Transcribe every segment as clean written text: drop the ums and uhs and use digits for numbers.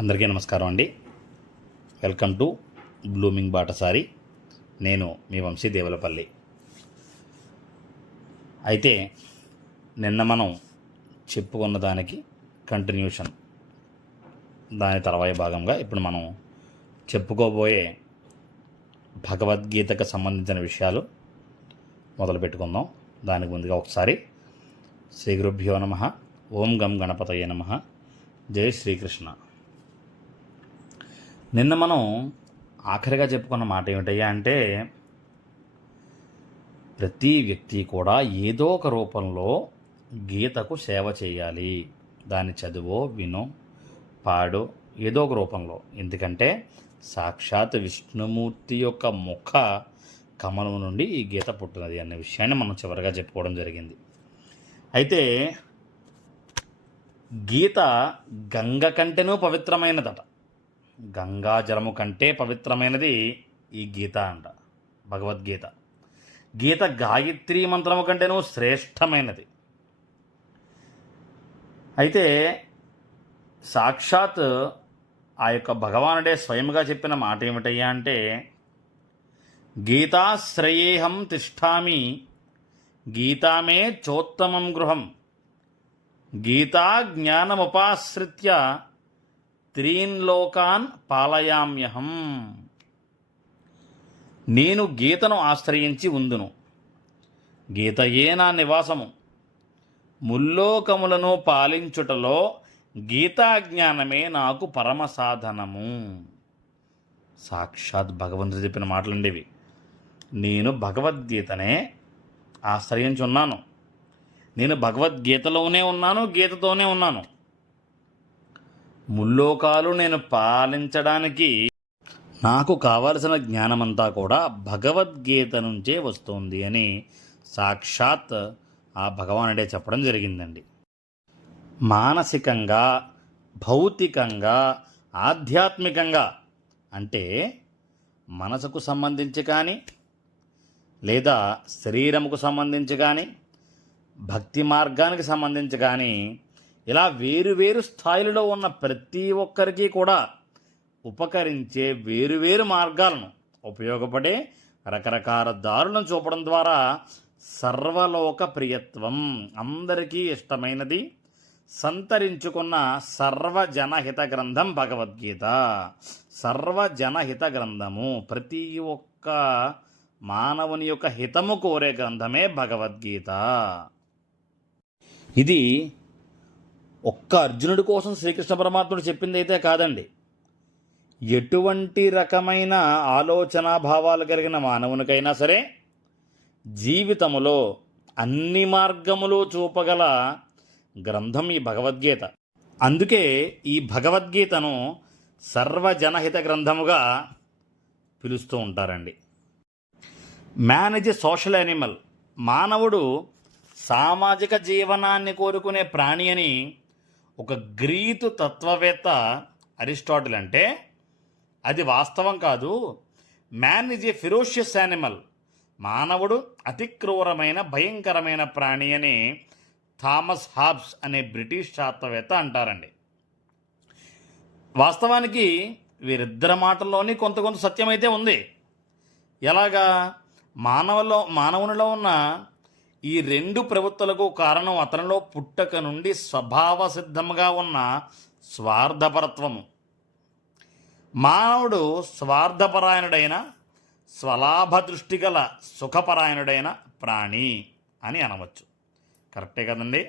అందరికీ నమస్కారం అండి. వెల్కమ్ టు బ్లూమింగ్ బాటసారి. నేను మీ వంశీ దేవులపల్లి. అయితే నిన్న మనం చెప్పుకున్న దానికి కంటిన్యూషన్, దాని తర్వాయి భాగంగా ఇప్పుడు మనం చెప్పుకోబోయే భగవద్గీతకు సంబంధించిన విషయాలు మొదలు పెట్టుకుందాం. దానికి ముందుగా ఒకసారి శ్రీ గురుభ్యో నమః, ఓం గం గణపతయే నమః, జై శ్రీకృష్ణ. నిన్న మనం ఆఖరిగా చెప్పుకున్న మాట ఏమిటయ్యా అంటే, ప్రతి వ్యక్తి కూడా ఏదో ఒక రూపంలో గీతకు సేవ చేయాలి. దాన్ని చదువో వినో పాడో ఏదో ఒక రూపంలో. ఎందుకంటే సాక్షాత్ విష్ణుమూర్తి యొక్క ముఖ కమలం నుండి ఈ గీత పుట్టినది అనే విషయాన్ని మనం చివరిగా చెప్పుకోవడం జరిగింది. అయితే గీత గంగ కంటేనూ పవిత్రమైనదట. గంగా జలము కంటే పవిత్రమైనది ఈ గీత అంట, భగవద్గీత. గీత గాయత్రీ మంత్రము కంటేనూ శ్రేష్టమైనది. అయితే సాక్షాత్ ఆ యొక్క భగవానుడే స్వయంగా చెప్పిన మాట ఏమిటయ్యా అంటే, గీతాశ్రయేహం తిష్టామి, గీతామే చోత్తమం గృహం, గీతా జ్ఞానముపాశ్రిత్య త్రీన్ లోకాన్ పాలయామ్యహం. నేను గీతను ఆశ్రయించి ఉందును, గీతయే నా నివాసము, ముల్లోకములను పాలించుటలో గీతా జ్ఞానమే నాకు పరమ సాధనము. సాక్షాత్ భగవంతుడు చెప్పిన మాటలండివి. నేను భగవద్గీతనే ఆశ్రయించి ఉన్నాను, నేను భగవద్గీతలోనే ఉన్నాను, గీతతోనే ఉన్నాను. ముల్లోకాలు నేను పాలించడానికి నాకు కావలసిన జ్ఞానమంతా కూడా భగవద్గీత నుంచే వస్తుంది అని సాక్షాత్ ఆ భగవానుడే చెప్పడం జరిగిందండి. మానసికంగా, భౌతికంగా, ఆధ్యాత్మికంగా అంటే మనసుకు సంబంధించి కానీ, లేదా శరీరముకు సంబంధించి కానీ, భక్తి మార్గానికి సంబంధించి కానీ, ఇలా వేరువేరు స్థాయిలలో ఉన్న ప్రతి ఒక్కరికి కూడా ఉపకరించే వేరువేరు మార్గాలను, ఉపయోగపడే రకరకాల దారులను చూపడం ద్వారా సర్వలోక ప్రియత్వం, అందరికీ ఇష్టమైనది, సంతరించుకున్న సర్వజనహిత గ్రంథం భగవద్గీత. సర్వజనహిత గ్రంథము, ప్రతి ఒక్క మానవుని యొక్క హితము కోరే గ్రంథమే భగవద్గీత. ఇది ఒక్క అర్జునుడి కోసం శ్రీకృష్ణ పరమాత్ముడు చెప్పింది అయితే కాదండి. ఎటువంటి రకమైన ఆలోచనా భావాలు కలిగిన మానవునికైనా సరే జీవితములో అన్ని మార్గములు చూపగల గ్రంథం ఈ భగవద్గీత. అందుకే ఈ భగవద్గీతను సర్వజనహిత గ్రంథముగా పిలుస్తూ ఉంటారండి. Man is a social animal. మానవుడు సామాజిక జీవనాన్ని కోరుకునే ప్రాణి అని ఒక గ్రీకు తత్వవేత్త అరిస్టాటిల్ అంటే అది వాస్తవం కాదు. Man is a ferocious animal. మానవుడు అతి క్రూరమైన భయంకరమైన ప్రాణి అని థామస్ హాబ్స్ అనే బ్రిటిష్ శాస్త్రవేత్త అంటారండి. వాస్తవానికి వీరిద్దరి మాటల్లోని కొంత సత్యమైతే ఉంది. ఎలాగా? మానవునిలో ఉన్న ఈ రెండు ప్రవృత్తులకు కారణం అతనిలో పుట్టక నుండి స్వభావ సిద్ధంగా ఉన్న స్వార్థపరత్వము. మానవుడు స్వార్థపరాయణుడైన, స్వలాభ దృష్టి గల సుఖపరాయణుడైన ప్రాణి అని అనవచ్చు. కరెక్టే కదండి.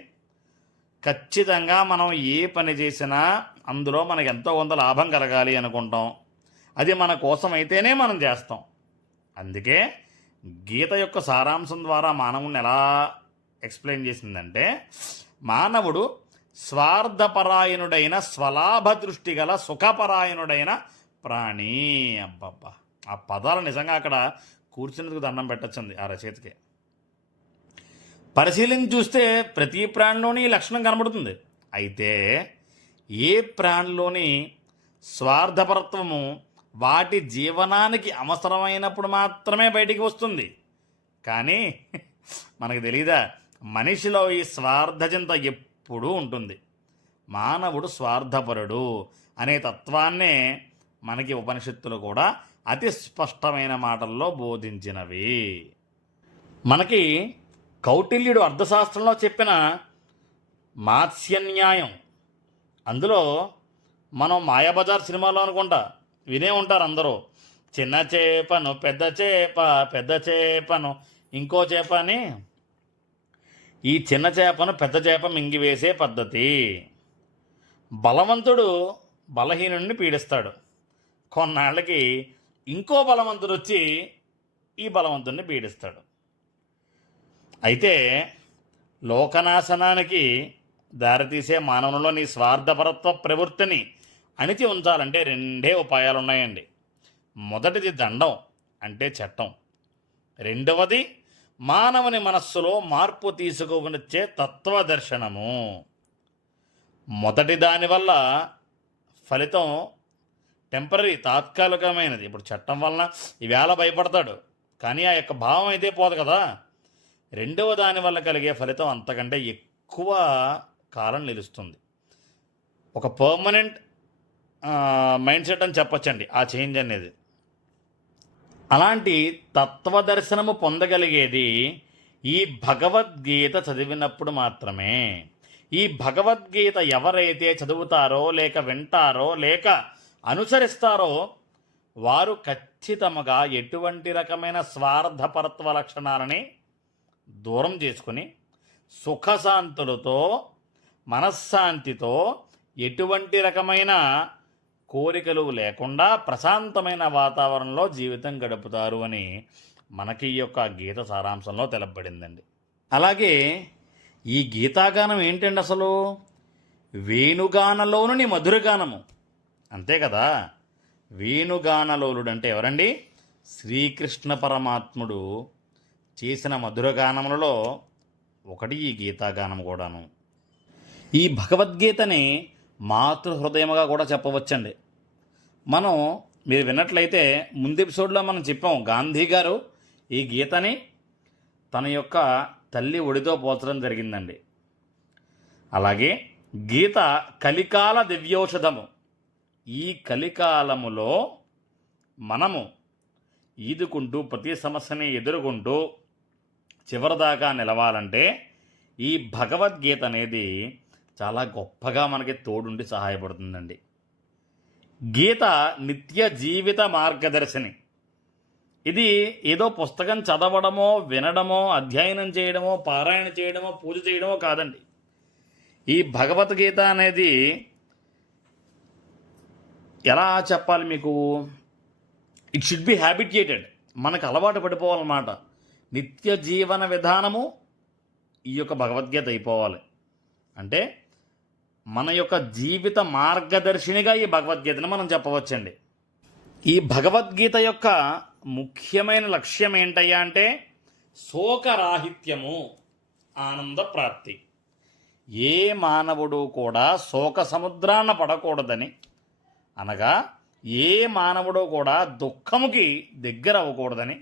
ఖచ్చితంగా మనం ఏ పని చేసినా అందులో మనకు ఎంతో కొంత లాభం కలగాలి అనుకుంటాం. అది మన కోసం అయితేనే మనం చేస్తాం. అందుకే గీత యొక్క సారాంశం ద్వారా మానవుని ఎలా ఎక్స్ప్లెయిన్ చేసిందంటే, మానవుడు స్వార్థపరాయణుడైన, స్వలాభ దృష్టి గల సుఖపరాయణుడైన ప్రాణి. అబ్బబ్బా, ఆ పదాలు నిజంగా అక్కడ కూర్చున్నందుకు దండం పెట్టచ్చండి ఆ రచయితకి. పరిశీలించి చూస్తే ప్రతి ప్రాణిలోని ఈ లక్షణం కనబడుతుంది. అయితే ఏ ప్రాణిలోని స్వార్థపరత్వము వాటి జీవనానికి అవసరమైనప్పుడు మాత్రమే బయటికి వస్తుంది. కానీ మనకు తెలీదా, మనిషిలో ఈ స్వార్థ చింత ఎప్పుడూ ఉంటుంది. మానవుడు స్వార్థపరుడు అనే తత్వాన్నే మనకి ఉపనిషత్తులు కూడా అతి స్పష్టమైన మాటల్లో బోధించినవి. మనకి కౌటిల్యుడు అర్థశాస్త్రంలో చెప్పిన మాత్స్యన్యాయం, అందులో మనం మాయాబజార్ సినిమాలో అనుకుంటా వినే ఉంటారు అందరూ, చిన్న చేపను పెద్ద చేప, పెద్ద చేపను ఇంకో చేప అని. ఈ చిన్న చేపను పెద్ద చేప మింగివేసే పద్ధతి. బలవంతుడు బలహీనుడిని పీడిస్తాడు, కొన్నాళ్ళకి ఇంకో బలవంతుడు వచ్చి ఈ బలవంతుడిని పీడిస్తాడు. అయితే లోకనాశనానికి దారితీసే మానవునిలోని స్వార్థపరత్వ ప్రవృత్తిని అణిచి ఉంచాలంటే రెండే ఉపాయాలు ఉన్నాయండి. మొదటిది దండం, అంటే చట్టం. రెండవది మానవుని మనస్సులో మార్పు తీసుకువచ్చే తత్వదర్శనము. మొదటి దానివల్ల ఫలితం టెంపరీ, తాత్కాలికమైనది. ఇప్పుడు చట్టం వలన ఈవేళ భయపడతాడు, కానీ ఆ యొక్క భావం అయితే పోదు కదా. రెండవ దాని వల్ల కలిగే ఫలితం అంతకంటే ఎక్కువ కాలం నిలుస్తుంది. ఒక పర్మనెంట్ మైండ్ సెట్ అని చెప్పచ్చండి ఆ చేంజ్ అనేది. అలాంటి తత్వదర్శనము పొందగలిగేది ఈ భగవద్గీత చదివినప్పుడు మాత్రమే. ఈ భగవద్గీత ఎవరైతే చదువుతారో, లేక వింటారో, లేక అనుసరిస్తారో వారు ఖచ్చితంగా ఎటువంటి రకమైన స్వార్థపరత్వ లక్షణాలని దూరం చేసుకుని సుఖశాంతులతో, మనశ్శాంతితో, ఎటువంటి రకమైన కోరికలు లేకుండా ప్రశాంతమైన వాతావరణంలో జీవితం గడుపుతారు అని మనకి ఈ యొక్క గీత సారాంశంలో తెలపబడిందండి. అలాగే ఈ గీతాగానం ఏంటండి అసలు? వేణుగానలోనుని మధురగానము, అంతే కదా. వేణుగానలోలుడు అంటే ఎవరండి? శ్రీకృష్ణ పరమాత్ముడు చేసిన మధురగానములలో ఒకటి ఈ గీతాగానం కూడాను. ఈ భగవద్గీతని మాతృహృదయముగా కూడా చెప్పవచ్చండి. మనం మీరు విన్నట్లయితే ముందు ఎపిసోడ్లో మనం చెప్పాం, గాంధీ గారు ఈ గీతని తన యొక్క తల్లి ఒడితో పోల్చడం జరిగిందండి. అలాగే గీత కలికాల దివ్యౌషధము. ఈ కలికాలములో మనము ఈదుకుంటూ ప్రతి సమస్యని ఎదుర్కొంటూ చివరిదాకా నిలవాలంటే ఈ భగవద్గీత అనేది చాలా గొప్పగా మనకి తోడుండి సహాయపడుతుందండి. గీత నిత్య జీవిత మార్గదర్శిని. ఇది ఏదో పుస్తకం చదవడమో, వినడమో, అధ్యయనం చేయడమో, పారాయణ చేయడమో, పూజ చేయడమో కాదండి. ఈ భగవద్గీత అనేది ఎలా చెప్పాలి మీకు, ఇట్ షుడ్ బి హ్యాబిట్యేటెడ్. మనకు అలవాటు పడిపోవాలన్నమాట. నిత్య జీవన విధానము ఈ యొక్క భగవద్గీత అయిపోవాలి. అంటే మన యొక్క జీవిత మార్గదర్శినిగా ఈ భగవద్గీతను మనం చెప్పవచ్చండి. ఈ భగవద్గీత యొక్క ముఖ్యమైన లక్ష్యం ఏంటయ్యా అంటే శోకరాహిత్యము, ఆనంద ప్రాప్తి. ఏ మానవుడు కూడా శోక సముద్రాన పడకూడదని, అనగా ఏ మానవుడు కూడా దుఃఖముకి దగ్గర అవ్వకూడదని,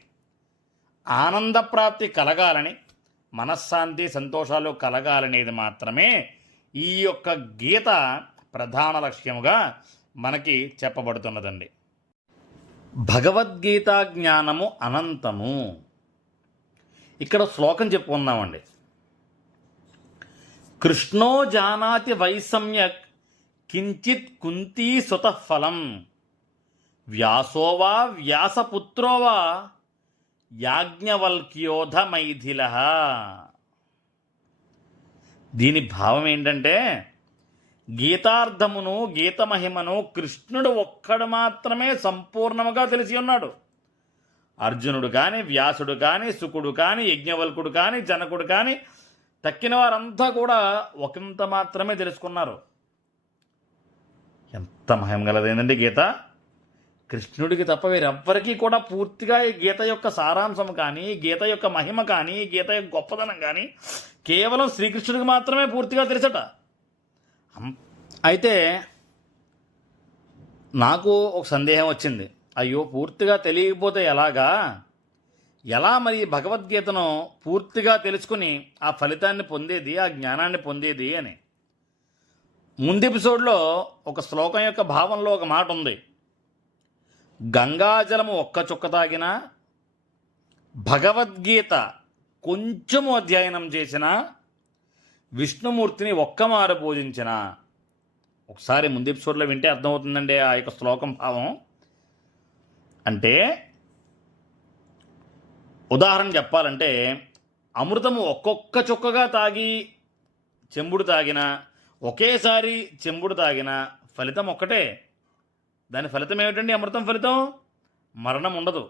ఆనందప్రాప్తి కలగాలని, మనశ్శాంతి సంతోషాలు కలగాలనేది మాత్రమే ఈ యొక్క గీత ప్రధాన లక్ష్యముగా మనకి చెప్పబడుతున్నదండి. భగవద్గీత జ్ఞానము అనంతము. ఇక్కడ శ్లోకం చెప్పుకుందామండి. కృష్ణో జానాతి వైసమ్యక్ కించిత్ కుంతీ సుతః ఫలం వ్యాసోవా వ్యాసపుత్రోవా యాజ్ఞవల్క్యోధ మైథిల. దీని భావం ఏంటంటే గీతార్థమును, గీత మహిమను కృష్ణుడు ఒక్కడు మాత్రమే సంపూర్ణముగా తెలిసి ఉన్నాడు. అర్జునుడు కానీ, వ్యాసుడు కానీ, శుకుడు కానీ, యజ్ఞవల్కుడు కానీ, జనకుడు కానీ, తక్కిన వారంతా కూడా ఒకంత మాత్రమే తెలుసుకున్నారు. ఎంత మహిమ గలదైందండి గీత. కృష్ణుడికి తప్ప వీరెవ్వరికీ కూడా పూర్తిగా ఈ గీత యొక్క సారాంశం కానీ, గీత యొక్క మహిమ కానీ, గీత యొక్క గొప్పదనం కానీ కేవలం శ్రీకృష్ణుడికి మాత్రమే పూర్తిగా తెలుసట. అయితే నాకు ఒక సందేహం వచ్చింది. అయ్యో, పూర్తిగా తెలియకపోతే ఎలాగా? ఎలా మరి భగవద్గీతను పూర్తిగా తెలుసుకుని ఆ ఫలితాన్ని పొందేది, ఆ జ్ఞానాన్ని పొందేది అని. ముందు ఎపిసోడ్లో ఒక శ్లోకం యొక్క భావంలో ఒక మాట ఉంది. గంగాజలము ఒక్క చుక్క తాగినా, భగవద్గీత కొంచెము అధ్యయనం చేసిన, విష్ణుమూర్తిని ఒక్కమారు పూజించిన. ఒకసారి ముందు ఎపిసోడ్లో వింటే అర్థమవుతుందండి ఆ యొక్క శ్లోకం భావం. అంటే ఉదాహరణ చెప్పాలంటే, అమృతము ఒక్కొక్క చుక్కగా తాగి చెంబుడు తాగిన, ఒకేసారి చెంబుడు తాగిన ఫలితం ఒక్కటే. దాని ఫలితం ఏమిటండి? అమృతం ఫలితం మరణం ఉండదు.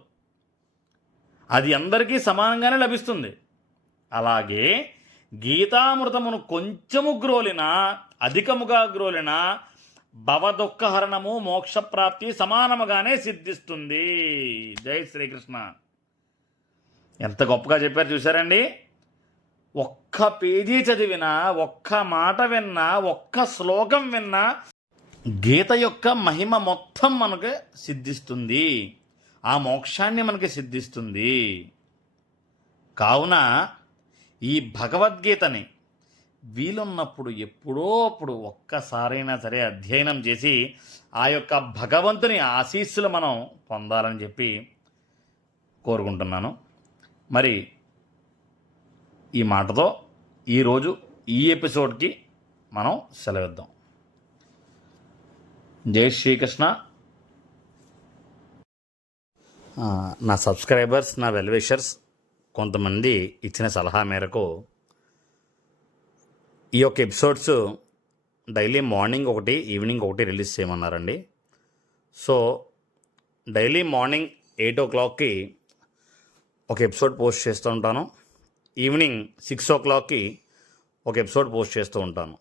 అది అందరికీ సమానంగానే లభిస్తుంది. అలాగే గీతామృతమును కొంచెము గ్రోలినా, అధికముగా గ్రోలినా భవదుఃఖహరణము, మోక్షప్రాప్తి సమానముగానే సిద్ధిస్తుంది. జై శ్రీకృష్ణ. ఎంత గొప్పగా చెప్పారు చూసారండి. ఒక్క పేజీ చదివినా, ఒక్క మాట విన్నా, ఒక్క శ్లోకం విన్నా గీత యొక్క మహిమ మొత్తం మనకు సిద్ధిస్తుంది. ఆ మోక్షాన్ని మనకి సిద్ధిస్తుంది. కావున ఈ భగవద్గీతని వీలున్నప్పుడు ఎప్పుడో అప్పుడు ఒక్కసారైనా సరే అధ్యయనం చేసి ఆ యొక్క భగవంతుని ఆశీస్సులు మనం పొందాలని చెప్పి కోరుకుంటున్నాను. మరి ఈ మాటతో ఈరోజు ఈ ఎపిసోడ్కి మనం సెలవిద్దాం. జై శ్రీకృష్ణ. నా సబ్స్క్రైబర్స్, నా వెల్విషర్స్ కొంతమంది ఇచ్చిన సలహా మేరకు ఈ యొక్క ఎపిసోడ్స్ డైలీ మార్నింగ్ ఒకటి, ఈవినింగ్ ఒకటి రిలీజ్ చేయమన్నారండి. సో డైలీ మార్నింగ్ 8 o'clockకి ఒక ఎపిసోడ్ పోస్ట్ చేస్తూ ఉంటాను. ఈవినింగ్ 6 o'clockకి ఒక ఎపిసోడ్ పోస్ట్ చేస్తూ ఉంటాను.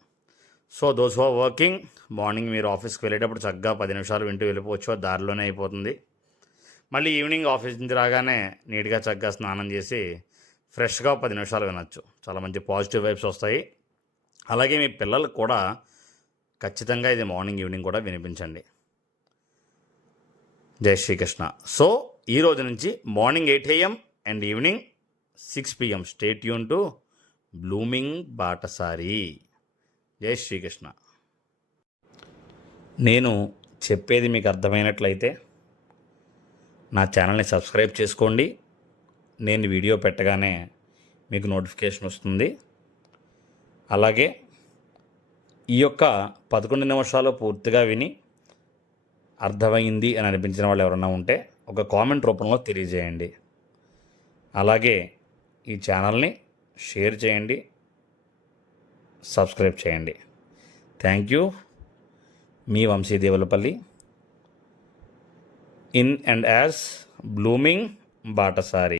So those who are working, morning మీరు ఆఫీస్కి వెళ్ళేటప్పుడు చక్కగా 10 నిమిషాలు వింటూ వెళ్ళిపోవచ్చు. దారిలోనే అయిపోతుంది. మళ్ళీ ఈవినింగ్ ఆఫీస్ నుంచి రాగానే నీట్గా చక్కగా స్నానం చేసి ఫ్రెష్గా 10 నిమిషాలు వినొచ్చు. చాలా మంచి పాజిటివ్ వైబ్స్ వస్తాయి. అలాగే మీ పిల్లలకు కూడా ఖచ్చితంగా ఇది మార్నింగ్, ఈవినింగ్ కూడా వినిపించండి. జై శ్రీకృష్ణ. సో ఈ రోజు నుంచి morning 8 AM and evening 6 PM stay tune to blooming బాటసారి. జై శ్రీకృష్ణ. నేను చెప్పేది మీకు అర్థమైనట్లయితే నా ఛానల్ని సబ్స్క్రైబ్ చేసుకోండి. నేను వీడియో పెట్టగానే మీకు నోటిఫికేషన్ వస్తుంది. అలాగే ఈ యొక్క 11 నిమిషాలు పూర్తిగా విని అర్థమైంది అని అనిపించిన వాళ్ళు ఎవరైనా ఉంటే ఒక కామెంట్ రూపంలో తెలియజేయండి. అలాగే ఈ ఛానల్ని షేర్ చేయండి, సబ్స్క్రైబ్ చేయండి. Thank you. మీ Vamsi Devulapalli, in and as blooming Batasari.